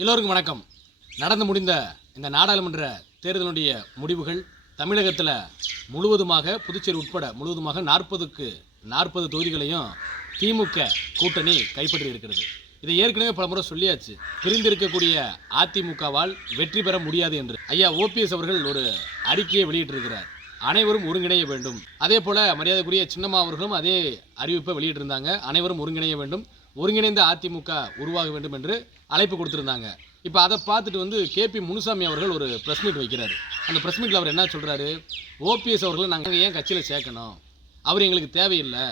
எல்லோருக்கும் வணக்கம். நடந்து முடிந்த இந்த நாடாளுமன்ற தேர்தலுடைய முடிவுகள் தமிழகத்தில் முழுவதுமாக புதுச்சேரி உட்பட முழுவதுமாக நாற்பதுக்கு நாற்பது தொகுதிகளையும் திமுக கூட்டணி கைப்பற்றி இருக்கிறது. இதை ஏற்கனவே பல முறை சொல்லியாச்சு. பிரிந்திருக்கக்கூடிய அதிமுகவால் வெற்றி பெற முடியாது என்று. ஐயா ஓபிஎஸ் அவர்கள் ஒரு அறிக்கையை வெளியிட்டிருக்கிறார். அனைவரும் ஒருங்கிணைய வேண்டும். அதே போல மரியாதைக்குரிய சின்னம்மா அவர்களும் அதே அறிவிப்பை வெளியிட்டிருந்தாங்க. அனைவரும் ஒருங்கிணைய வேண்டும். ஒருங்கிணைந்த அதிமுக உருவாக வேண்டும் என்று அழைப்பு கொடுத்துருந்தாங்க. இப்போ அதை பார்த்துட்டு வந்து கேபி முனுசாமி அவர்கள் ஒரு ப்ரெஸ் மீட் வைக்கிறார். அந்த ப்ரெஸ் மீட்டில் அவர் என்ன சொல்கிறாரு ஓபிஎஸ் அவர்களை நாங்கள் ஏன் கட்சியில் சேர்க்கணும்? அவர் எங்களுக்கு தேவையில்லை.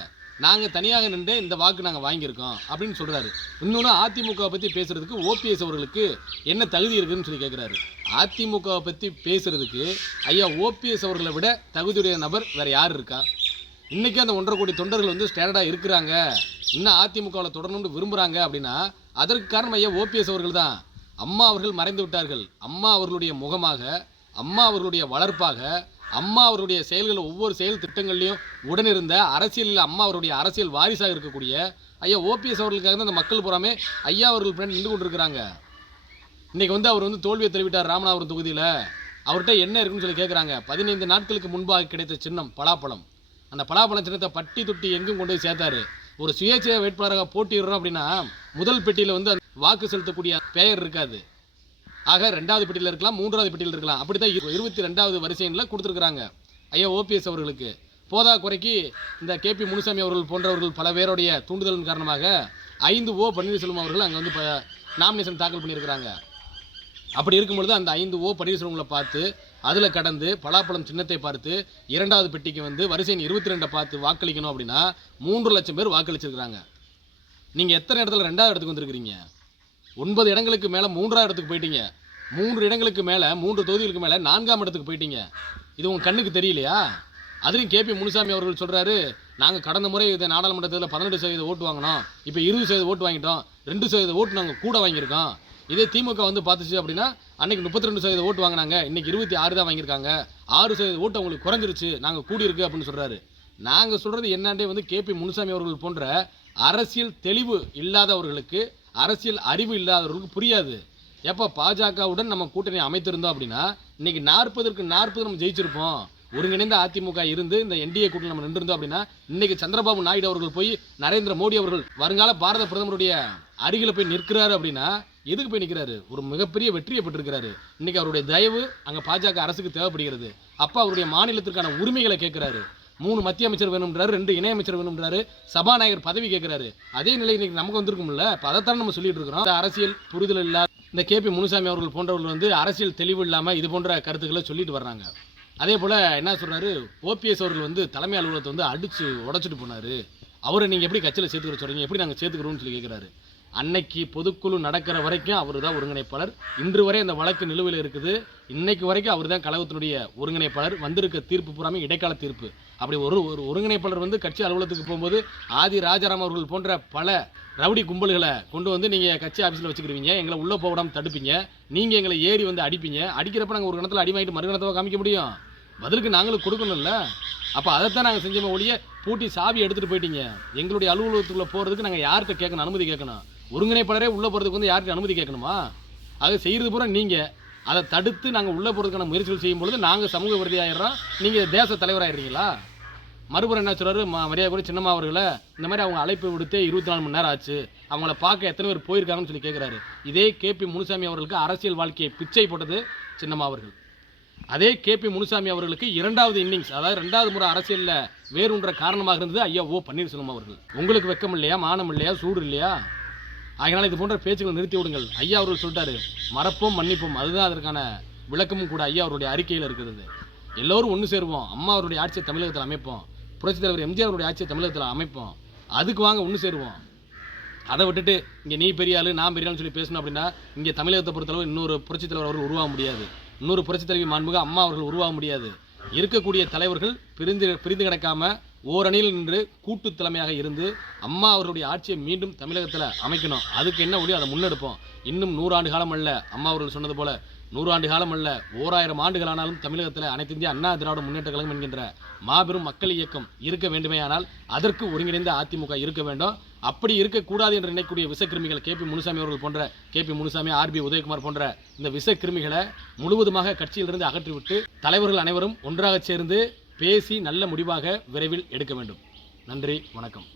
நாங்கள் தனியாக நின்று இந்த வாக்கு நாங்கள் வாங்கியிருக்கோம் அப்படின்னு சொல்கிறாரு இன்னொன்று அதிமுகவை பற்றி பேசுகிறதுக்கு ஓபிஎஸ் அவர்களுக்கு என்ன தகுதி இருக்குதுன்னு சொல்லி கேட்குறாரு அதிமுகவை பற்றி பேசுகிறதுக்கு ஐயா ஓபிஎஸ் அவர்களை விட தகுதியுடைய நபர் வேறு யார் இருக்கா? இன்றைக்கே அந்த ஒன்றரை கோடி தொண்டர்கள் வந்து ஸ்டாண்டர்டாக இருக்கிறாங்க. இன்னும் அதிமுகவில் தொடரணும்னு விரும்புகிறாங்க அப்படின்னா அதற்கு காரணம் ஐயா ஓபிஎஸ் அவர்கள் தான். அம்மா அவர்கள் மறைந்து விட்டார்கள். அம்மா அவர்களுடைய முகமாக அம்மா அவர்களுடைய வளர்ப்பாக அம்மா அவருடைய செயல்கள் ஒவ்வொரு செயல் திட்டங்கள்லையும் உடனிருந்த அரசியலில் அம்மா அவருடைய அரசியல் வாரிசாக இருக்கக்கூடிய ஐயா ஓபிஎஸ் அவர்களுக்காக தான் அந்த மக்கள் புறாமே ஐயா அவர்கள் பின்னாடி நின்று கொண்டிருக்கிறாங்க. இன்றைக்கி வந்து அவர் வந்து தோல்வியை தெரிவித்தார் ராமநாதபுரம் தொகுதியில். அவர்கிட்ட என்ன இருக்குன்னு சொல்லி கேட்குறாங்க பதினைந்து நாட்களுக்கு முன்பாக கிடைத்த சின்னம் பலாப்பழம். அந்த பலாப்பழ சின்னத்தை பட்டி தொட்டி எங்கும் கொண்டு போய் சேர்த்தாரு. ஒரு சுயேட்சை வேட்பாளராக போட்டியிடுறோம் அப்படின்னா முதல் பெட்டியில் வந்து அந்த வாக்கு செலுத்தக்கூடிய பெயர் இருக்காது. ஆக ரெண்டாவது பெட்டியில் இருக்கலாம் மூன்றாவது பெட்டியில் இருக்கலாம். அப்படி தான் இருபத்தி ரெண்டாவது வரிசையில் கொடுத்துருக்குறாங்க. ஐயா ஓபிஎஸ் அவர்களுக்கு. போதா குறைக்கு இந்த கே பி முனுசாமி அவர்கள் போன்றவர்கள் பல பேருடைய தூண்டுதலின் காரணமாக ஐந்து ஓ பன்னீர்செல்வம் அவர்கள் அங்கே வந்து இப்போ நாமினேஷன் தாக்கல் பண்ணியிருக்கிறாங்க. அப்படி இருக்கும்பொழுது அந்த ஐந்து ஓ பன்னீர்செல்வங்களை பார்த்து அதில் கடந்து பலாப்பழம் சின்னத்தை பார்த்து இரண்டாவது பெட்டிக்கு வந்து வரிசையின் இருபத்தி ரெண்டை பார்த்து வாக்களிக்கணும் அப்படின்னா மூன்று லட்சம் பேர் வாக்களிச்சிருக்கிறாங்க. நீங்கள் எத்தனை இடத்துல ரெண்டாவது இடத்துக்கு வந்திருக்கிறீங்க? ஒன்பது இடங்களுக்கு மேலே மூன்றாவது இடத்துக்கு போயிட்டீங்க. மூன்று இடங்களுக்கு மேலே மூன்று தொகுதிகளுக்கு மேலே நான்காம் இடத்துக்கு போயிட்டீங்க. இது உங்கள் கண்ணுக்கு தெரியலையா? அதுலேயும் கேபி முனுசாமி அவர்கள் சொல்கிறாரு நாங்கள் கடந்த முறை இதை நாடாளுமன்றத்தில் பதினெட்டு சதவீத ஓட்டு வாங்கினோம். இப்போ இருபது சதவீத ஓட்டு வாங்கிட்டோம். ரெண்டு சதவீத ஓட்டு நாங்கள் கூட வாங்கியிருக்கோம். இதே திமுக வந்து பார்த்துச்சு அப்படின்னா அன்னைக்கு முப்பத்தி ரெண்டு சதவீத ஓட்டு வாங்கினாங்க. இன்னைக்கு இருபத்தி ஆறு தான் வாங்கியிருக்காங்க. ஆறு சதவீத ஓட்டு அவங்களுக்கு குறைஞ்சிருச்சு. நாங்கள் கூடியிருக்கு அப்படின்னு சொல்கிறாரு நாங்கள் சொல்கிறது என்னண்டே வந்து கேபி முனுசாமி அவர்கள் போன்ற அரசியல் தெளிவு இல்லாதவர்களுக்கு அரசியல் அறிவு இல்லாதவர்களுக்கு புரியாது. எப்போ பாஜகவுடன் நம்ம கூட்டணி அமைத்திருந்தோம் அப்படின்னா இன்னைக்கு நாற்பதற்கு நாற்பது நம்ம ஜெயிச்சிருப்போம். ஒருங்கிணைந்த அதிமுக இருந்து இந்த என்டிஏ கூட்டணி நம்ம நின்றிருந்தோம் அப்படின்னா இன்னைக்கு சந்திரபாபு நாயுடு அவர்கள் போய் நரேந்திர மோடி அவர்கள் வருங்கால பாரத பிரதமருடைய அருகில் போய் நிற்கிறாரு அப்படின்னா எதுக்கு போய் நிற்கிறாரு ஒரு மிகப்பெரிய வெற்றியை பெற்றிருக்கிறாரு. இன்னைக்கு அவருடைய தயவு அங்கே பாஜக அரசுக்கு தேவைப்படுகிறது. அப்போ அவருடைய மாநிலத்திற்கான உரிமைகளை கேட்கிறாரு. மூணு மத்திய அமைச்சர் வேணும்ன்றாரு ரெண்டு இணையமைச்சர் வேணும்ன்றாரு சபாநாயகர் பதவி கேட்கிறாரு. அதே நிலை இன்னைக்கு நமக்கு வந்திருக்கும்ல இப்போ அதைத்தான் நம்ம சொல்லிட்டு இருக்கிறோம். அரசியல் புரிதல் இல்லாத இந்த கேபி முனுசாமி அவர்கள் போன்றவர்கள் வந்து அரசியல் தெளிவு இல்லாமல் இது போன்ற கருத்துக்களை சொல்லிட்டு வர்றாங்க. அதே போல் என்ன சொல்கிறாரு ஓபிஎஸ் அவர்கள் வந்து தலைமை அலுவலகத்தை வந்து அடித்து உடச்சிட்டு போனார். அவரை நீங்கள் எப்படி கட்சியில் சேர்த்துக்கிற சொல்கிறீங்க எப்படி நாங்கள் சேர்த்துக்கிறோம்னு சொல்லி கேட்குறாரு அன்னைக்கு பொதுக்குழு நடக்கிற வரைக்கும் அவர் தான் ஒருங்கிணைப்பாளர். இன்று வரை அந்த வழக்கு நிலுவையில் இருக்குது. இன்னைக்கு வரைக்கும் அவர் தான் கழகத்தினுடைய ஒருங்கிணைப்பாளர். வந்திருக்க தீர்ப்பு பூராமே இடைக்கால தீர்ப்பு. அப்படி ஒரு ஒரு ஒருங்கிணைப்பாளர் வந்து கட்சி அலுவலகத்துக்கு போகும்போது ஆதி ராஜாராம் அவர்கள் போன்ற பல ரவுடி கும்பல்களை கொண்டு வந்து நீங்கள் கட்சி ஆஃபீஸில் வச்சுக்கிருவீங்க. எங்களை உள்ளே போக தடுப்பீங்க. நீங்கள் எங்களை ஏறி வந்து அடிப்பீங்க. அடிக்கிறப்ப நாங்கள் ஒரு கணத்தில் அடிமாயிட்டு மறுகணத்தை காமிக்க முடியும்? பதிலுக்கு நாங்களும் கொடுக்கணும்ல. அப்போ அதைத்தான் நாங்கள் செஞ்சோமே ஒழிய பூட்டி சாவி எடுத்துகிட்டு போயிட்டீங்க. எங்களுடைய அலுவலகத்துக்குள்ளே போகிறதுக்கு நாங்கள் யார்கிட்ட கேட்கணும்? அனுமதி கேட்கணும். ஒருங்கிணைப்பாளரே உள்ளே போகிறதுக்கு வந்து யார்கிட்ட அனுமதி கேட்கணுமா? அது செய்கிறது பூரா நீங்கள் அதை தடுத்து நாங்கள் உள்ளே போகிறதுக்கான முயற்சிகள் செய்யும் பொழுது நாங்கள் சமூக விரோதி ஆயிடுறோம். நீங்கள் தேச தலைவராயிடுறீங்களா மறுபுறம் என்ன சொல்கிறாரு மரியாதை கூட சின்னம்மா அவர்களை இந்த மாதிரி அவங்க அழைப்பு விடுத்து இருபத்தி நாலு மணி நேரம் ஆச்சு. அவங்கள பார்க்க எத்தனை பேர் போயிருக்காங்கன்னு சொல்லி கேட்குறாரு இதே கேபி முனுசாமி அவர்களுக்கு அரசியல் வாழ்க்கையை பிச்சை போட்டது சின்னம்மா அவர்கள். அதே கேபி முனுசாமி அவர்களுக்கு இரண்டாவது இன்னிங்ஸ் அதாவது ரெண்டாவது முறை அரசியலில் வேறுன்ற காரணமாக இருந்தது. ஐயா ஓ பன்னீர்செல்வம் அவர்கள். உங்களுக்கு வெக்கம் இல்லையா? மானம் இல்லையா? சூடு இல்லையா? அதனால் இது போன்ற பேச்சுகளை நிறுத்தி விடுங்கள். ஐயா அவர்கள் சொல்லிட்டாரு மறப்போம் மன்னிப்போம். அதுதான் அதற்கான விளக்கமும் கூட ஐயா அவருடைய அறிக்கையில் இருக்கிறது. எல்லோரும் ஒன்று சேருவோம். அம்மா அவருடைய ஆட்சியை தமிழகத்தில் அமைப்போம். புரட்சித் தலைவர் எம்ஜிஆர் அவருடைய ஆட்சியை தமிழகத்தில் அமைப்போம். அதுக்கு வாங்க ஒன்று சேருவோம். அதை விட்டுட்டு இங்கே நீ பெரிய நான் பெரிய ஆளுன்னு சொல்லி பேசணும் அப்படின்னா இங்கே தமிழகத்தை பொறுத்தளவு இன்னொரு புரட்சித் தலைவர் அவர் உருவாக முடியாது. இன்னொரு புரட்சித் தலைவி மாண்புக அம்மா அவர்கள் உருவாக முடியாது. இருக்கக்கூடிய தலைவர்கள் பிரிந்து பிரிந்து கிடக்காம ஓரணியில் நின்று கூட்டு தலைமையாக இருந்து அம்மா அவருடைய ஆட்சியை மீண்டும் தமிழகத்தில் அமைக்கணும். அதுக்கு என்ன வழியோ அதை முன்னெடுப்போம். இன்னும் நூறாண்டு காலம் அல்ல. அம்மா அவர்கள் சொன்னது போல நூறாண்டு காலம் அல்ல. ஓராயிரம் ஆண்டுகள் ஆனாலும் தமிழகத்தில் அனைத்து இந்திய அண்ணா திராவிட முன்னேற்ற கழகம் என்கின்ற மாபெரும் மக்கள் இயக்கம் இருக்க வேண்டுமேயானால் அதற்கு ஒருங்கிணைந்த அதிமுக இருக்க வேண்டும். அப்படி இருக்கக்கூடாது என்று நினைக்கக்கூடிய விஷக்கிருமிகள் கேபி முனுசாமி அவர்கள் போன்ற கேபி முனுசாமி ஆர்பி உதயகுமார் போன்ற இந்த விஷக்கிருமிகளை முழுவதுமாக கட்சியிலிருந்து அகற்றிவிட்டு தலைவர்கள் அனைவரும் ஒன்றாக சேர்ந்து பேசி நல்ல முடிவாக விரைவில் எடுக்க வேண்டும். நன்றி வணக்கம்.